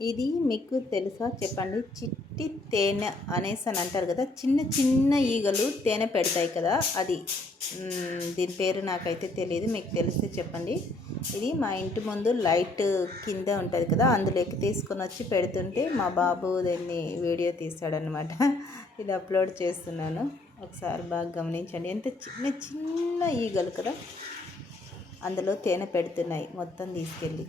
ఇది మీకు తెలుసా చెప్పండి? చిట్టి తేనె అనేసి అని అంటారు కదా! చిన్న చిన్న ఈగలు తేనె పెడతాయి కదా! అది. దీని పేరు నాకైతే తెలీదు. మీకు తెలిస్తే చెప్పండి. ఇది మా ఇంటి ముందు లైట్ కింద ఉంటుంది కదా! అందులోకి తీసుకొనొచ్చి పెడుతుంటే మా బాబు దీన్ని వీడియో తీశాడనమాట. ఇది అప్లోడ్ చేస్తున్నాను. ఒకసారి బాగా గమనించండి. ఎంత చిన్న చిన్న ఈగలు కదా! అందులో తేనె పెడుతున్నాయి మొత్తం తీసుకెళ్ళి.